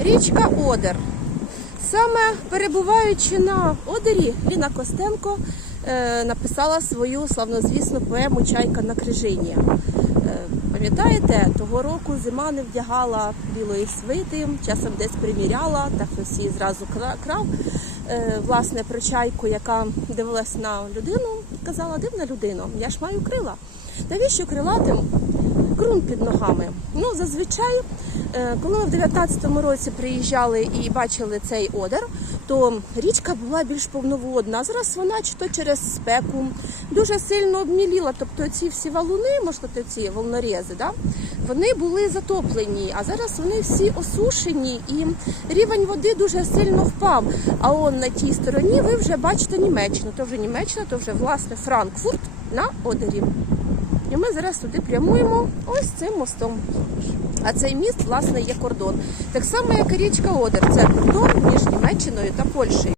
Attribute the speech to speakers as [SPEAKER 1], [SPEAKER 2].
[SPEAKER 1] Річка Одер. Саме перебуваючи на Одері, Ліна Костенко е, написала свою славнозвісну поему Чайка на крижині. Е, Пам'ятаєте, того року зима не вдягала білої свити, часом десь приміряла, так її зразу крав. Е, Власне, про чайку, яка дивилась на людину, казала, дивна людина, я ж маю крила. Навіщо крилатим ґрунт під ногами? Ну, зазвичай, е, коли ми в 19-му році приїжджали і бачили цей одер, то річка була більш повноводна. А зараз вона чи то через спеку дуже сильно обміліла. Тобто ці всі валуни, можна ці волнорези, да? вони були затоплені, а зараз вони всі осушені і рівень води дуже сильно впав. А он на тій стороні ви вже бачите Німеччину. То вже Німеччина, то вже власне Франкфурт на Одері. І ми зараз туди прямуємо ось цим мостом. А цей міст, власне, є кордон. Так само, як і річка Одер. Це кордон між Німеччиною та Польщею.